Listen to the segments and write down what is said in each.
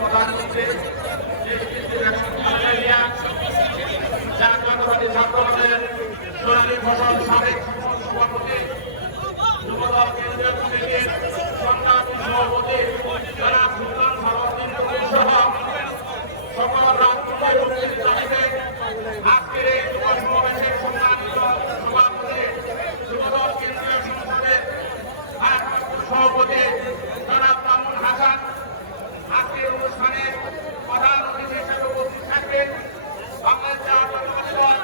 প্রধানমন্ত্রী জাতীয়তাবাদী ছাত্রদলের সোনালী ফসল সাবেক সভাপতি যুবদল কেন্দ্রীয় কমিটির সংগ্রামী সভাপতি জনাব সুলতান সালাউদ্দিন সহ সকল রাজনৈতিক দাবিতে আজকের এই যুব সমাবেশের সম্মানিত সভাপতি যুবদল কেন্দ্রীয় সংসদের সভাপতি জনাব মামুন হাসান আজকের অনুষ্ঠানে প্রধান অতিথি হিসেবে উপস্থিত থাকবেন বাংলাদেশ জাতীয়তাবাদী দল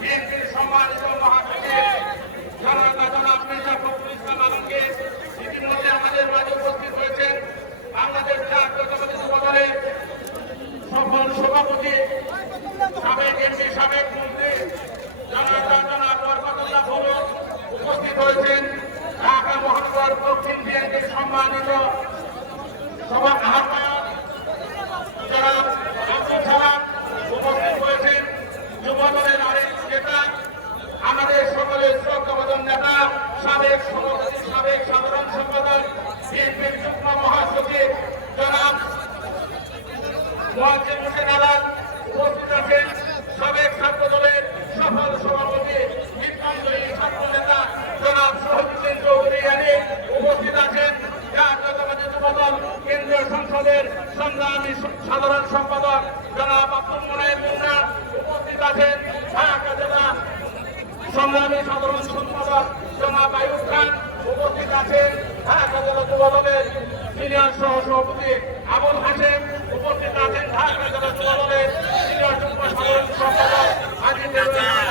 বিএনপির সম্মানিত মহাসচিব জনাব মির্জা ফখরুল ইসলাম আলমগীর ইতিমধ্যে আমাদের মাঝে উপস্থিত হয়েছেন বাংলাদেশ জাতীয়তাবাদী যুবদলের সফল সভাপতি সাবেক এমপি সাবেক মন্ত্রী জনাব বরকতুল্লাহ ভৌমিক উপস্থিত হয়েছেন ঢাকা মহানগর দক্ষিণ বিএনপির সম্মানিত সভা আহ্বায়ক জনাব আব্দুল সালাম উপস্থিত হয়েছেন যুবদলের আরেক নেতা আমাদের সকলের শ্রদ্ধাভাজন নেতা সাবেক সভাপতি সাবেক সাধারণ সম্পাদক বিএনপির যুগ্ম মহাসচিব জনাব মোয়াজ্জেম হোসেন আলাল উপস্থিত আছেন সাবেক ছাত্রদলের সফল সভাপতি বিজ্ঞানজয়ী ছাত্র নেতা জনাব শহীদুদ্দিন চৌধুরী আলী উপস্থিত আছেন জাতীয়তাবাদী যুবদল কেন্দ্রীয় সংসদের সংগ্রামী সাধারণ সম্পাদক জনাব আব্দুল মোনায়েম মুন্না উপস্থিত আছেন ঢাকা জেলা সংগ্রামী সাধারণ সম্পাদক জনাব আইয়ুব খান উপস্থিত আছেন ঢাকা জেলা যুবদলের সিনিয়র সহ সভাপতি আবুল হাশেম উপস্থিত আছেন ঢাকা জেলা যুবদলের সিনিয়র যুগ্ম সাধারণ সম্পাদক আজিজুর রহমান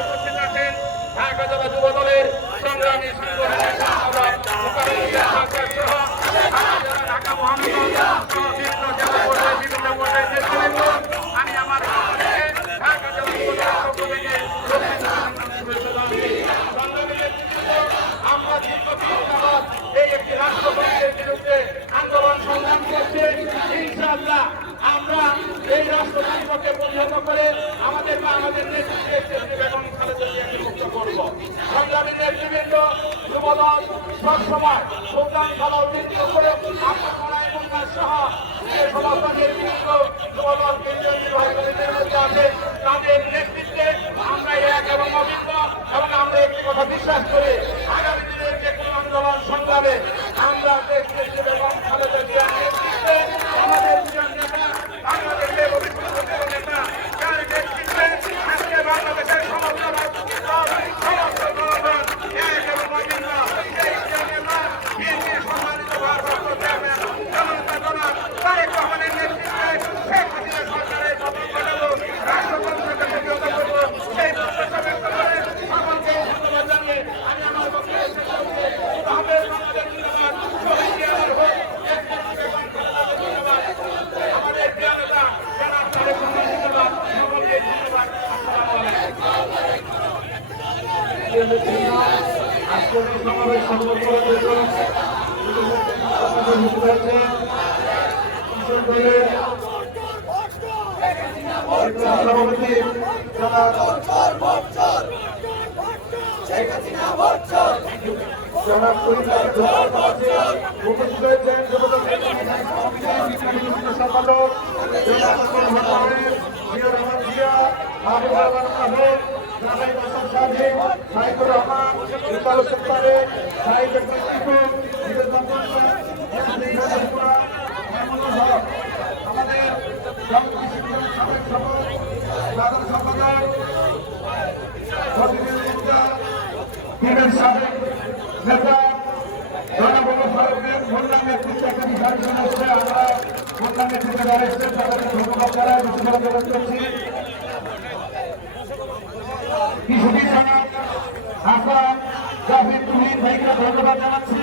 উপস্থিত আছেন ঢাকা জেলা যুবদলের সংগ্রামী সাংগঠনিক সম্পাদক সহ ঢাকা মহানগর বিভিন্ন পর্যায়ের নেতৃবৃন্দ আমি আমার ঢাকা জেলা যুবদলের পক্ষ থেকে আমরা দীর্ঘদিন যাবৎ এই একটি রাষ্ট্রপতির বিরুদ্ধে আন্দোলন সংগ্রাম করছি। ইনশাআল্লাহ আমরা এই রাষ্ট্রপতিকে প্রতিহত করে আমাদের নেতৃত্বে বেগম খালেদা জিয়াকে মুক্ত করব। সংগ্রামী নেতৃবৃন্দ যুবদল সবসময় সুলতান সালাউদ্দিন করে সহ যে সমস্ত নেতৃবৃন্দ যুবদল কেন্দ্রীয় নির্বাহী কমিটির মধ্যে আছে তাদের নেতৃত্বে আমরা এক এবং অভিজ্ঞ এবং আমরা একটি কথা বিশ্বাস করি আগামী দিনের যে কোনো আন্দোলন সংগ্রামে আমরা দেখতে বেগম খালেদা জিয়ার নেতৃত্বে আমাদের প্রিয় নেতা বাংলাদেশের অভিজ্ঞ নেতা যার নেতৃত্বে আজকে বাংলাদেশের সমস্ত রাজনৈতিক দল সমস্ত জনগণ এক এবং অভিন্ন এই নেতা বিএনপির সম্মানিত ভারপ্রাপ্ত চেয়ারম্যান জনাব তারেক রহমানের নেতৃত্বে শেখ হাসিনা সরকারের পতন ঘটালো রাষ্ট্রযন্ত্রকে প্রতিহত করবো সেই প্রত্যাশা ব্যক্ত করে সকলকে ধন্যবাদ জানিয়ে আমি আমার বক্তব্য শেষ করছি। বাংলাদেশ জিন্দাবাদ, শহীদ জিয়ার হোক, আমাদের প্রিয় নেতা জনাব তারেক রহমান জিন্দাবাদ, সকলকে ধন্যবাদ। আজকের সমাবেশ সফল করার জন্য সভাপতি জনাব উপস্থিত হয়েছেন সম্পাদক সাইদুর রহমান ইকবাল সত্তারে সাইদ আমাদের সাধারণ সম্পাদক সাবেক নেতা জনাব ফারুকের মোল্লা নেতৃত্বে একটা বিষয় আসছে আমরা মোল্লা নেতৃত্বে যারা এসছেন তাদেরকে ধন্যবাদ জানাই বেশি করছি। কৃষকি সাহেব হাসান জাফির তুহিন ভাইকে ধন্যবাদ জানাচ্ছি।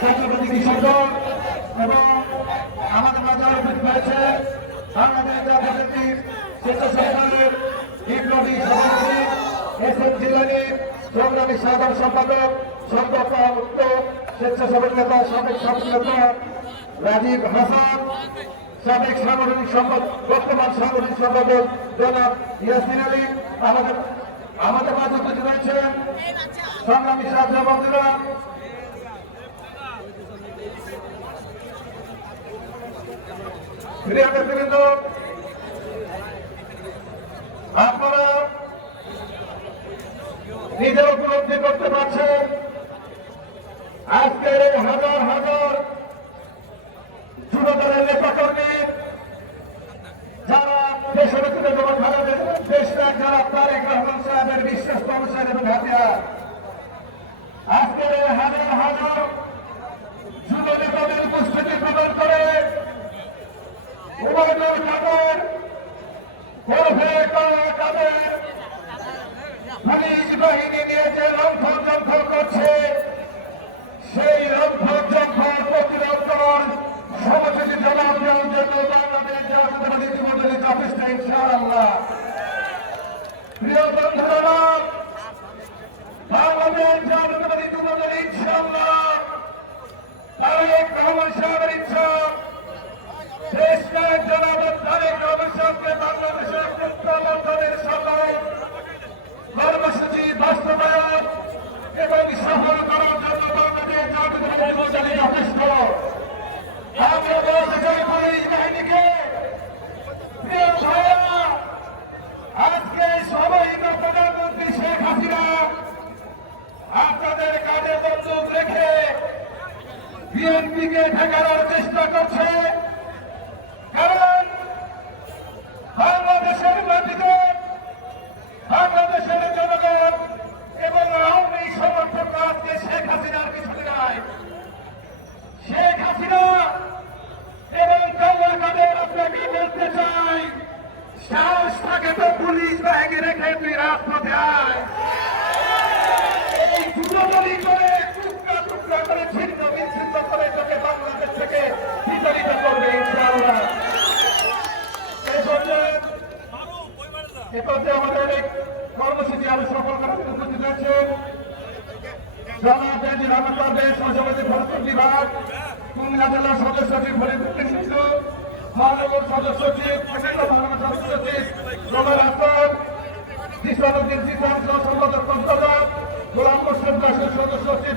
ছাত্রপতি কৃষক এবং আমাদের মাঝে উপস্থিত হয়েছে বাংলাদেশ জাতীয় স্বেচ্ছাসেবক দলের বিপ্লবী সভাপতি এসএম জিলানী, সংগ্রামী সাধারণ সম্পাদক সংঘ স্বেচ্ছাসেবক নেতা সাবেক নেতা রাজীব হাসান, সাবেক সাংগঠনিক সম্পাদক বর্তমান সাংগঠনিক সম্পাদক জনাব ইয়াসিন আলী, আমাদের মাঝে উপস্থিত রয়েছেন সংগ্রামী সাহায্য বন্ধুরা, প্রিয় ব্যক্তিবৃন্দ, আপনারা নিজের উপলব্ধি করতে পারছেন আজকের এই হাজার হাজার যুব দলের নেতাকর্মী যারা দেশের ভিতরে যখন দেশটার যারা তারেক রহমান সাহেবের বিশ্বস্ত অনুসারী এবং হাতিয়ার, আজকের এই হাজার হাজার যুব নেতাদের উপস্থিতি প্রদান করে উভয়দল কাদের পুলিশ বাহিনী নিয়ে যে লঙ্ঘন করছে সেই লঙ্ঘন প্রতিরোধ করার সমষ্টি জবাব দেওয়ার জন্য বাংলাদেশ জাতীয়তাবাদী যুবদল যথেষ্ট ইনশাআল্লাহ। প্রিয় বন্ধুরা, বাংলাদেশ জাতীয়তাবাদী যুবদল ইনশাআল্লাহ তারেক রহমান সাহেবের ইচ্ছা দেশের জনগণ তারেক রহমান সাহেবকে বাংলাদেশের মুক্তবন্ধনের সকল কর্মসূচি বাস্তবায়ন এবং সফল করার জন্য বাংলাদেশ জাতীয়তাবাদী যুবদল যথেষ্ট। আমরা বলতে চাই পুলিশ বাহিনীকে, প্রিয় ভাইয়েরা, আজকে সবাইকে প্রধানমন্ত্রী শেখ হাসিনা আপনাদের কাঁধে বন্দুক রেখে বিএনপিকে ঠেকানোর চেষ্টা করছে। কারণ বাংলাদেশের মাটিতে বাংলাদেশের জনগণ এবং আওয়ামী সমর্থক আজকে শেখ হাসিনার পিছনে নাই। শেখ হাসিনা এবং কাউয়ার কাদের আপনাকে বলতে চাই, সাহস থাকে তো পুলিশ বাহিনী রেখে তুই রাজপথে আয়। এই যুবদলী করে টুকরা টুকরা করে ছিন্ন বিচ্ছিন্ন করে তোকে বাংলাদেশ থেকে বিতাড়িত করবে ইনশাআল্লাহ। এ পর্যায়ে আমাদের অনেক কর্মসূচি আরো সফল করার জন্য উপস্থিত রয়েছেন জনাব বেনজির আহমেদ পারভেজ, সহসভাপতি ফরিদপুর বিভাগ, কুমিল্লা জেলার সদস্য সচিব ফরিদপুর কেন্দ্র, মহানগর সদস্য সচিব মহানগর সদস্য সচিব রোমের হাসান, জিসানুদ্দিন জিসান সহ সম্পাদক গোলাম মোর্শেদ দাসের সদস্য সচিব